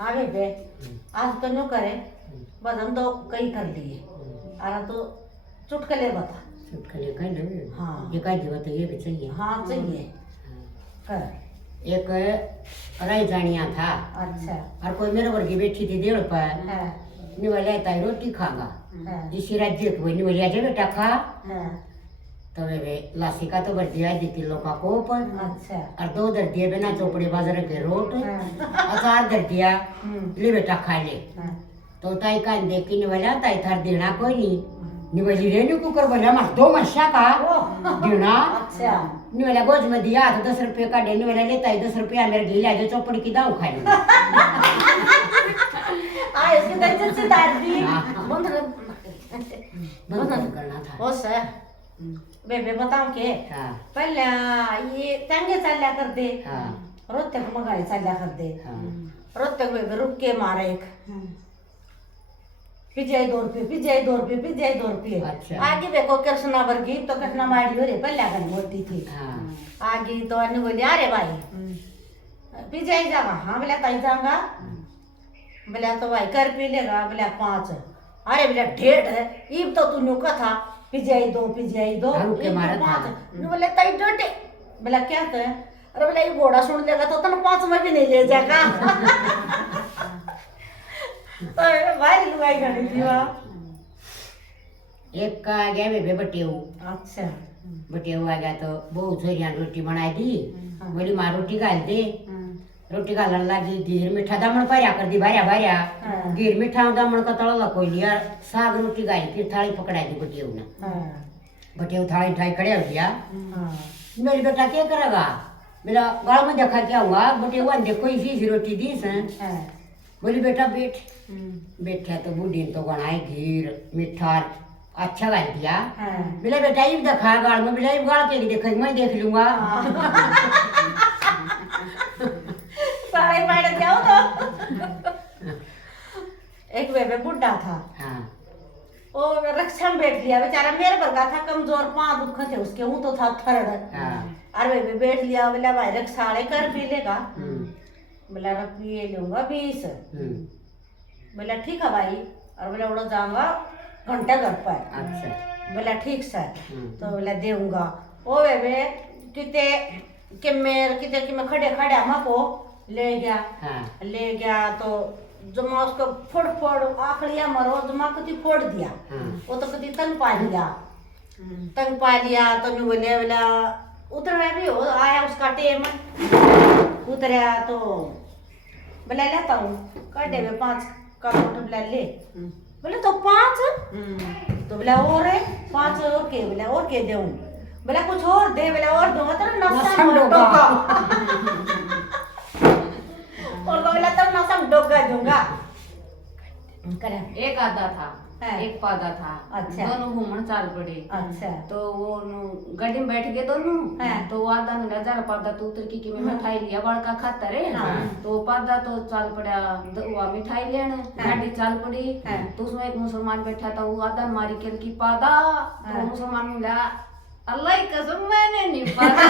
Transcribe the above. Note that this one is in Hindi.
हाँ बेबे आज तो न्यू करे बस हम तो कई कर लिए अरे तो चुटकुले बता चुटकुले कह लो। हाँ ये कह दिया तो ये भी चाहिए। हाँ चाहिए कर एक राय जानिया था। अच्छा और कोई मेरे वर्गी बैठी थी देड़ पर है निवल ताई रोटी खागा है इसी राज्य को निवल आजे बेटा खा है तो वे लासी का तो बढ़ दिया 2 किलो का कोप अच्छा और 2 दर दिए बिना चौपड़ी बाजार के रोट अचार दर दिया ले बेटा खा ले तो ताई का देख के निवला ताई थार देना कोई नहीं निवली रे नु कुकर बोला मत 2 मस्सा का देना अच्छा निवला गोज में दिया तो 10 रुपये का देने वाला लेता है 10 रुपया मेरे गिला जो चौपड़ी की दाव खा लूंगा आ इसके दर्जन से दार दी बंद करना था। ओ सर बेबे बताओ के हाँ पहले ये तंगे चल्या कर दे हाँ रोज तक मगाई चल्या कर दे हाँ रोज तक बेबे रुक के मारे एक पिजाई 2 रुपये पिजाई 2 रुपये पिजाई 2 रुपये अच्छा। आगे देखो कृष्णा वर्गी तो कृष्णा मारी हो रे पहले आगे बोलती थी हाँ आगे तो अन्य बोली अरे भाई पिजाई जागा हाँ बोला ताई जाऊंगा बोला तो भाई कर पी लेगा बोला 5 अरे बोला 1.5 है इब तो तू नुका था पिजाई 2 रुक के मारा था। 5 बोले ताई 1.5 बोला क्या तो है अरे बोला ये घोड़ा सुन लेगा तो तन 5 में भी नहीं ले जाएगा तो भाई लुगाई खड़ी थी वहाँ एक का आ गया बेबे बटेऊ अच्छा बटेऊ आ गया तो बहुत छोरियां रोटी बनाई दी बोली माँ रोटी गाल दे रोटी गालन लगी घीर मीठा दमन पाया कर दी भारिया भारिया घीर मीठा दमन का तड़ला कोई लिया साग रोटी गाई फिर थाली पकड़ाई दी बटेऊ ने बटेऊ थाली ठाई खड़े हो गया मेरी बेटा क्या करेगा मेरा गाँव में देखा क्या हुआ बटेऊ ने देखो इसी रोटी दी से बोली बेटा बैठ बैठा तो बूढ़ी तो बनाए घीर मीठा अच्छा गाल दिया बोले बेटा ये देखा गाड़ में बोला गाड़ के देखा मैं देख लूंगा सारे मारे जाओ तो एक बेबे बुढ़ा था हाँ वो रक्षा में बैठ लिया बेचारा मेरे पर का था कमजोर पाँव दुख थे उसके हूँ तो था थर्ड अरे बेबे बैठ लिया बोला भाई रक्षाड़े कर पी लेगा बोला पिए लूंगा 20 बोला ठीक है भाई और बोला उड़ा जाऊंगा घंटा घर पर अच्छा बोला ठीक सर तो बोला देऊंगा ओ बेबे किते कि मैं खड़े खड़े हमको ले गया तो जमा उसको फोड़ आखड़िया मरो जमा कति फोड़ दिया वो तो कति तंग पा लिया तो मैं बोला उतरना भी हो आया उसका टेम उतरा तो बोला लेता हूँ काटे में 5 का नोट बोला ले बोले तो 5 तो बोला और है 5 और के बोला और के दूं बोला कुछ और दे बोला और दूंगा तो नशा डोगा और बोला तो नशा डोगा दूंगा करे एक आधा था एक पादा था अच्छा दोनों घूमन चाल पड़े अच्छा तो वो गाड़ी में बैठ गए दोनों तो वो आधा ने जरा पादा तो उतर की मैं मिठाई लिया बड़का खाता रे तो पादा तो चाल पड़ा वो मिठाई लेने गाड़ी चाल पड़ी तो उसमें एक मुसलमान बैठा था वो आधा मारी केल की पादा तो मुसलमान मिला अल्लाह की कसम मैंने नहीं पादा